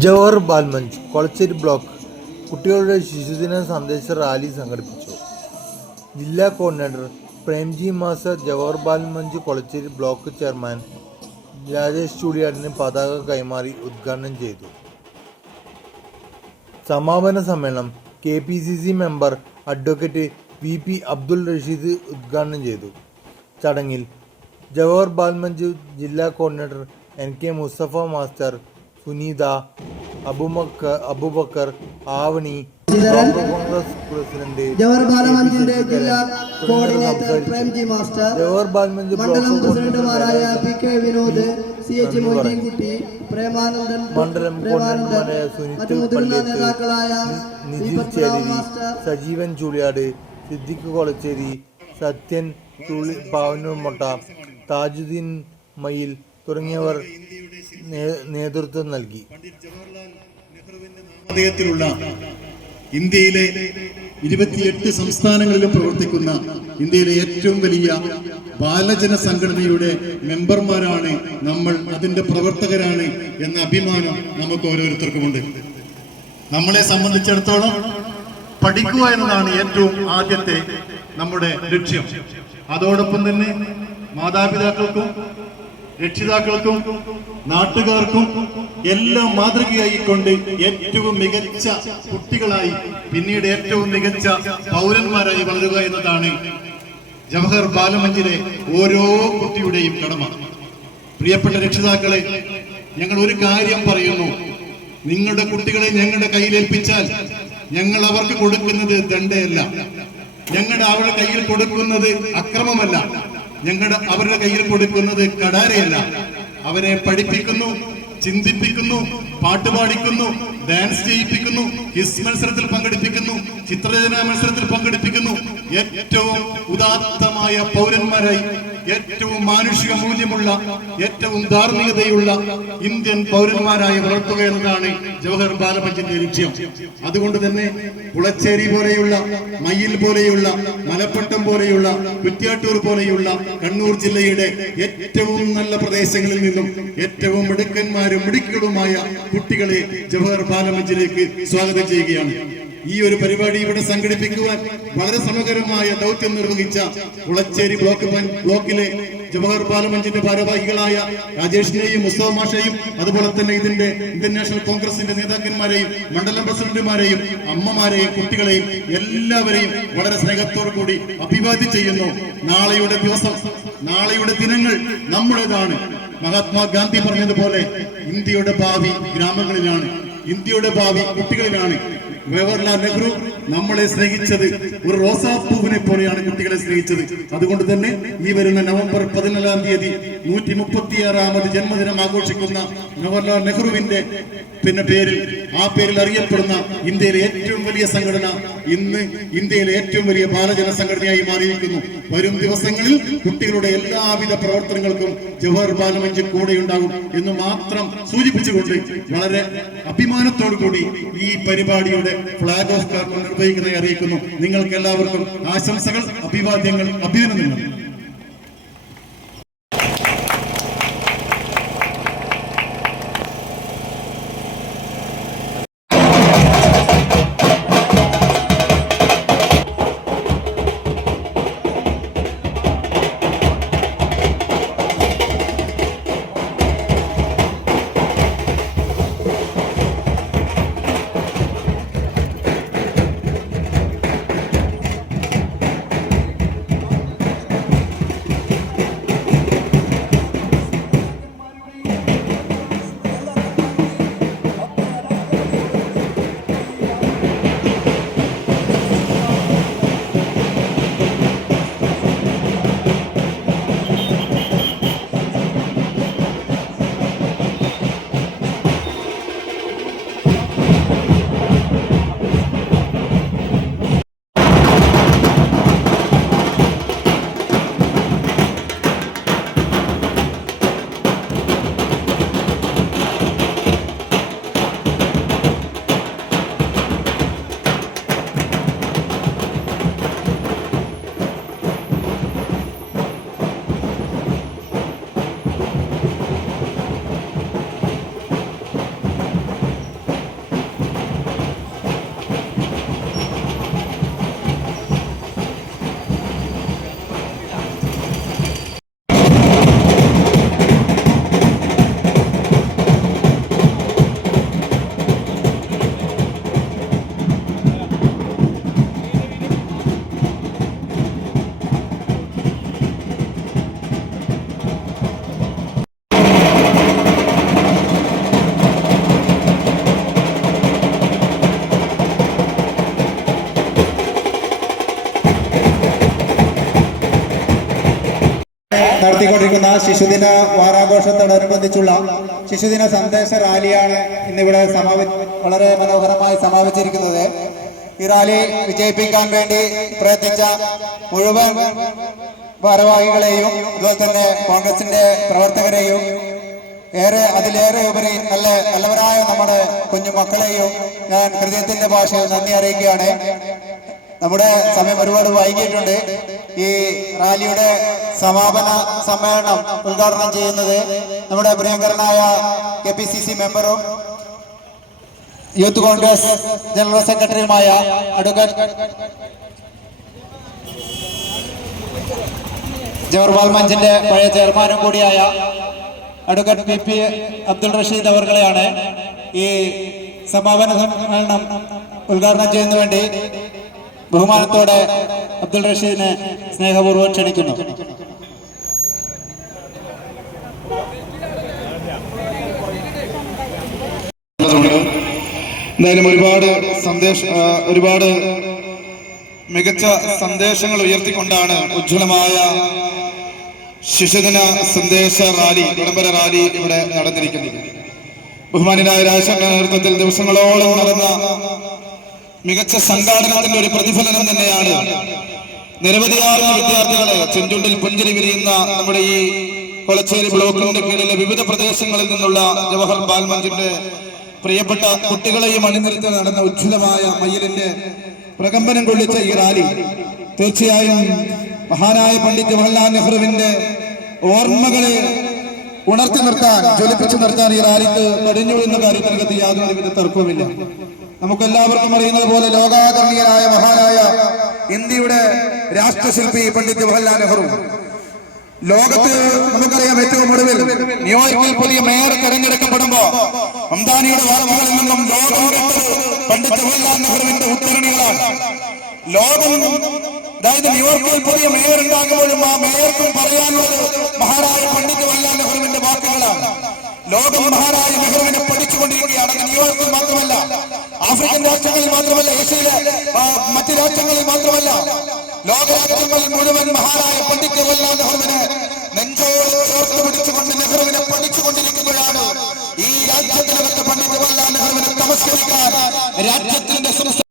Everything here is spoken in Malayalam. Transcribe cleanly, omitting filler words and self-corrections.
ജവഹർ ബാൽമഞ്ച് കൊളച്ചേരി ബ്ലോക്ക് കുട്ടികളുടെ ശിശുദിന സന്ദേശ റാലി സംഘടിപ്പിച്ചു. ജില്ലാ coordinator Premji master Jawahar Balmanch Kolachery block chairman Rajesh ചൂടിയാടിന് പതാക കൈമാറി ഉദ്ഘാടനം ചെയ്തു. സമാപന സമ്മേളനം KPCC member advocate VP Abdul Rasheed ഉദ്ഘാടനം ചെയ്തു. ചടങ്ങിൽ ജവഹർ ബാൽമഞ്ച് ജില്ലാ coordinator NK Mustafa master, Suneetha, Abubakar, Avani, Congress president Jawahar ബാലമഞ്ചിന്റെ ജില്ലാ കോർഡിനേറ്റർ പ്രേംജി മാസ്റ്റർ, ജവഹർ ബാൽമഞ്ച് മണ്ഡലം പ്രസിഡന്റുമാരായ PK വിനോദ്, CH മൊയ്തീൻകുട്ടി, പ്രേമാനന്ദൻ, മണ്ഡലം കോർഡിനേറ്റർമാരായ സുനിൽ നേതാക്കളായ നിജിൽ ചേരി, സജീവൻ ചൂളിയാട്, സിദ്ദിഖ് കൊളച്ചേരി, സത്യൻ പാവന്നൂർമൊട്ട, താജുദ്ദീൻ മയിൽ തുടങ്ങിയവർ നേതൃത്വം നൽകി. അദ്ദേഹത്തിലുള്ള ഇന്ത്യയിലെ 28 സംസ്ഥാനങ്ങളിലും പ്രവർത്തിക്കുന്ന ഇന്ത്യയിലെ ഏറ്റവും വലിയ ബാലജന സംഘടനയുടെ മെമ്പർമാരാണ് നമ്മൾ, അതിന്റെ പ്രവർത്തകരാണ് എന്ന അഭിമാനം നമുക്ക് ഓരോരുത്തർക്കുമുണ്ട്. നമ്മളെ സംബന്ധിച്ചിടത്തോളം പഠിക്കുക എന്നതാണ് ഏറ്റവും ആദ്യത്തെ നമ്മുടെ ലക്ഷ്യം. അതോടൊപ്പം തന്നെ മാതാപിതാക്കൾക്കും രക്ഷിതാക്കൾക്കും നാട്ടുകാർക്കും എല്ലാം മാതൃകയായിക്കൊണ്ട് ഏറ്റവും മികച്ച കുട്ടികളായി പിന്നീട് ഏറ്റവും മികച്ച പൗരന്മാരായി വളരുക എന്നതാണ് ജവഹർ ബാലമഞ്ചിലെ ഓരോ കുട്ടിയുടെയും കടമ. പ്രിയപ്പെട്ട രക്ഷിതാക്കളെ, ഞങ്ങൾ ഒരു കാര്യം പറയുന്നു: നിങ്ങളുടെ കുട്ടികളെ ഞങ്ങളുടെ കയ്യിലേൽപ്പിച്ചാൽ ഞങ്ങൾ അവർക്ക് കൊടുക്കുന്നത് ദണ്ഡയല്ല, അവരുടെ കയ്യിൽ കൊടുക്കുന്നത് അക്രമമല്ല, അവരുടെ കയ്യിൽ കൊടുക്കുന്നത് കടാരയല്ല. അവരെ പഠിപ്പിക്കുന്നു, ചിന്തിപ്പിക്കുന്നു, പാട്ടുപാടിക്കുന്നു, ഡാൻസ് ചെയ്യിപ്പിക്കുന്നു, ക്വിസ് മത്സരത്തിൽ പങ്കെടുപ്പിക്കുന്നു, ചിത്രരചനാ മത്സരത്തിൽ പങ്കെടുപ്പിക്കുന്നു. ഏറ്റവും ഉദാത്തമായ പൗരന്മാരായി, ഏറ്റവും മാനുഷിക മൂല്യമുള്ള, ഏറ്റവും ധാർമ്മികതയുള്ള ഇന്ത്യൻ പൗരന്മാരായി വളർത്തുക എന്നതാണ് ജവഹർ ബാലമഞ്ചിന്റെ ലക്ഷ്യം. അതുകൊണ്ട് തന്നെ കുളച്ചേരി പോലെയുള്ള, മയ്യിൽ പോലെയുള്ള, മലപ്പട്ടം പോലെയുള്ള, കുറ്റ്യാട്ടൂർ പോലെയുള്ള കണ്ണൂർ ജില്ലയുടെ ഏറ്റവും നല്ല പ്രദേശങ്ങളിൽ നിന്നും ഏറ്റവും മിടുക്കന്മാരും മിടുക്കുകളുമായ കുട്ടികളെ ജവഹർ ബാലമഞ്ചിലേക്ക് സ്വാഗതം ചെയ്യുകയാണ്. ഈ ഒരു പരിപാടി ഇവിടെ സംഘടിപ്പിക്കുവാൻ വളരെ ശ്രമകരമായ ദൗത്യം നിർവഹിച്ച കുളച്ചേരി ബ്ലോക്കിലെ ജവഹർ ബാലമഞ്ചിന്റെ ഭാരവാഹികളായ രാജേഷിനെയും മുസ്തഫ മാഷയെയും അതുപോലെ തന്നെ ഇതിന്റെ ഇന്ത്യൻ നാഷണൽ കോൺഗ്രസിന്റെ നേതാക്കന്മാരെയും മണ്ഡലം പ്രസിഡന്റുമാരെയും അമ്മമാരെയും കുട്ടികളെയും എല്ലാവരെയും വളരെ സ്നേഹത്തോടു കൂടി അഭിവാദ്യം ചെയ്യുന്നു. നാളെയുടെ ദിവസം, നാളെയുടെ ദിനങ്ങൾ നമ്മുടേതാണ്. മഹാത്മാഗാന്ധി പറഞ്ഞതുപോലെ ഇന്ത്യയുടെ ഭാവി ഗ്രാമങ്ങളിലാണ്, ഇന്ത്യയുടെ ഭാവി കുട്ടികളിലാണ്. ജവഹർലാൽ നെഹ്റു നമ്മളെ സ്നേഹിച്ചത് ഒരു റോസാപ്പൂവിനെ പോലെയാണ് കുട്ടികളെ സ്നേഹിച്ചത്. അതുകൊണ്ട് തന്നെ ഈ വരുന്ന നവംബർ 14-ാം തീയതി 136ാമത് ജന്മദിനം ആഘോഷിക്കുന്ന ജവഹർലാൽ നെഹ്റുവിന്റെ പേരിൽ അറിയപ്പെടുന്ന ഇന്ത്യയിലെ ഏറ്റവും വലിയ സംഘടന ഇന്ന് ഇന്ത്യയിലെ ഏറ്റവും വലിയ ബാലജന സംഘടനയായി മാറിയിരിക്കുന്നു. വരും ദിവസങ്ങളിൽ കുട്ടികളുടെ എല്ലാവിധ പ്രവർത്തനങ്ങൾക്കും ജവഹർ ബാലമഞ്ച് കൂടെയുണ്ടാകും എന്ന് മാത്രം സൂചിപ്പിച്ചുകൊണ്ട് വളരെ അഭിമാനത്തോടു കൂടി ഈ പരിപാടിയുടെ ഫ്ലാഗ് ഓഫ് നിർവഹിക്കുന്നതായി അറിയിക്കുന്നു. നിങ്ങൾക്ക് എല്ലാവർക്കും ആശംസകൾ, അഭിവാദ്യങ്ങൾ, അഭിനന്ദനങ്ങൾ. ശിശുദിന വാരാഘോഷത്തോടനുബന്ധിച്ചുള്ള ശിശുദിന സന്ദേശ റാലിയാണ് ഇന്നിവിടെ വളരെ മനോഹരമായി സമാപിച്ചിരിക്കുന്നത്. ഈ റാലി വിജയിപ്പിക്കാൻ വേണ്ടി പ്രയത്നിച്ച മുഴുവൻ ഭാരവാഹികളെയും അതുപോലെ തന്നെ കോൺഗ്രസിന്റെ പ്രവർത്തകരെയും അതിലേറെ ഉപരി നല്ലവരായ നമ്മുടെ കുഞ്ഞുമക്കളെയും ഞാൻ ഹൃദയത്തിന്റെ ഭാഷയിൽ നന്ദി അറിയിക്കുകയാണ്. നമ്മുടെ സമയം ഒരുപാട് വൈകിയിട്ടുണ്ട്. ഈ റാലിയുടെ സമാപന സമ്മേളനം ഉദ്ഘാടനം ചെയ്യുന്നത് നമ്മുടെ പ്രിയങ്കരനായ KPCC മെമ്പറും യൂത്ത് കോൺഗ്രസ് ജനറൽ സെക്രട്ടറിയുമായ അഡ്വക്കേറ്റ് ജവഹർലാൽ മഞ്ചിന്റെ പഴയ ചെയർമാനും കൂടിയായ അഡ്വക്കേറ്റ് PP അബ്ദുൾ റഷീദ് അവർകളെയാണ് ഈ സമാപന സമ്മേളനം ഉദ്ഘാടനം ചെയ്യുന്നതിന് വേണ്ടി ബഹുമാനത്തോടെ അബ്ദുൾ റഷീദിനെ സ്നേഹപൂർവ്വം ക്ഷണിക്കുന്നു. എന്തായാലും ഒരുപാട് മികച്ച സന്ദേശങ്ങൾ ഉയർത്തിക്കൊണ്ടാണ് ഉജ്ജ്വലമായ ശിശുദിന സന്ദേശ റാലി, വിളംബര റാലി ഇവിടെ നടന്നിരിക്കുന്നത്. ബഹുമാന്യനായ രാജശേഖരന്റെ നേതൃത്വത്തിൽ ദിവസങ്ങളോളം നടന്ന മികച്ച സംഘാടനത്തിന്റെ ഒരു പ്രതിഫലനം തന്നെയാണ് നിരവധിയായ വിദ്യാർത്ഥികളെ ചെഞ്ചുണ്ടിൽ പുഞ്ചിരി വിരിയുന്ന നമ്മുടെ ഈ കൊളച്ചേരി ബ്ലോക്കിന്റെ കീഴിലെ വിവിധ പ്രദേശങ്ങളിൽ നിന്നുള്ള ജവഹർ ബാൽമഞ്ചിന്റെ പ്രിയപ്പെട്ട കുട്ടികളെയും അണിനിരത്തി നടന്ന ഉജ്ജ്വലമായ മയിലിന്റെ പ്രകമ്പനം കൊള്ളിച്ച ഈ റാലി തീർച്ചയായും മഹാനായ പണ്ഡിറ്റ് ജവഹർലാൽ നെഹ്റുവിന്റെ ഓർമ്മകളെ ഉണർത്തി നിർത്താൻ, ജ്വലിപ്പിച്ചു നിർത്താൻ ഈ റാലിക്ക് കഴിഞ്ഞു എന്ന കാര്യത്തിനകത്ത് യാതൊരുവിധ തർക്കവുമില്ല. നമുക്കെല്ലാവർക്കും അറിയുന്നത് പോലെ ലോകാദരണീയനായ മഹാനായ ഇന്ത്യയുടെ രാഷ്ട്രശില്പി പണ്ഡിറ്റ് ജവഹർലാൽ നെഹ്റു ലോകത്ത് നമുക്കറിയാം ഏറ്റവും ഒടുവിൽ ന്യൂയോർക്കിൽ പുതിയ മേയർ തെരഞ്ഞെടുക്കപ്പെടുമ്പോ അംദാനിയുടെ വാർത്തകളിൽ നിന്നും ലോകം കേട്ടത് പണ്ഡിറ്റ് ജവഹർലാൽ നെഹ്റുവിന്റെ ഉദ്ധരണികളാണ്. ലോകം, അതായത് ന്യൂയോർക്കിൽ പുതിയ മേയർ ഉണ്ടാകുമ്പോഴും ആ മേയർക്കും പറയാനുള്ളത് മഹാനായ പണ്ഡിറ്റ് ജവഹർലാൽ നെഹ്റുവിന്റെ വാക്കുകളാണ്. ലോകം മഹാനായ നെഹ്റുവിനെ പഠിച്ചുകൊണ്ടിരിക്കുകയാണ്. ന്യൂയോർക്കിൽ മാത്രമല്ല, ആഫ്രിക്കൻ രാഷ്ട്രങ്ങളിൽ മാത്രമല്ല, ഏഷ്യയിലെ മറ്റ് രാഷ്ട്രങ്ങളിൽ മാത്രമല്ല, ലോകരാജ്യങ്ങളിൽ മുഴുവൻ മഹാനായ പണ്ഡിറ്റ് ജവഹർലാൽ നെഹ്റുവിനെ നെഞ്ചോട് ചേർത്ത് പിടിച്ചുകൊണ്ട് നെഹ്റുവിനെ പഠിച്ചുകൊണ്ടിരിക്കുമ്പോഴാണ് ഈ രാജ്യത്തിനകത്ത് പണ്ഡിറ്റ് ജവഹർലാൽ നെഹ്റുവിനെ നമസ്കരിക്കാൻ രാജ്യത്തിൽ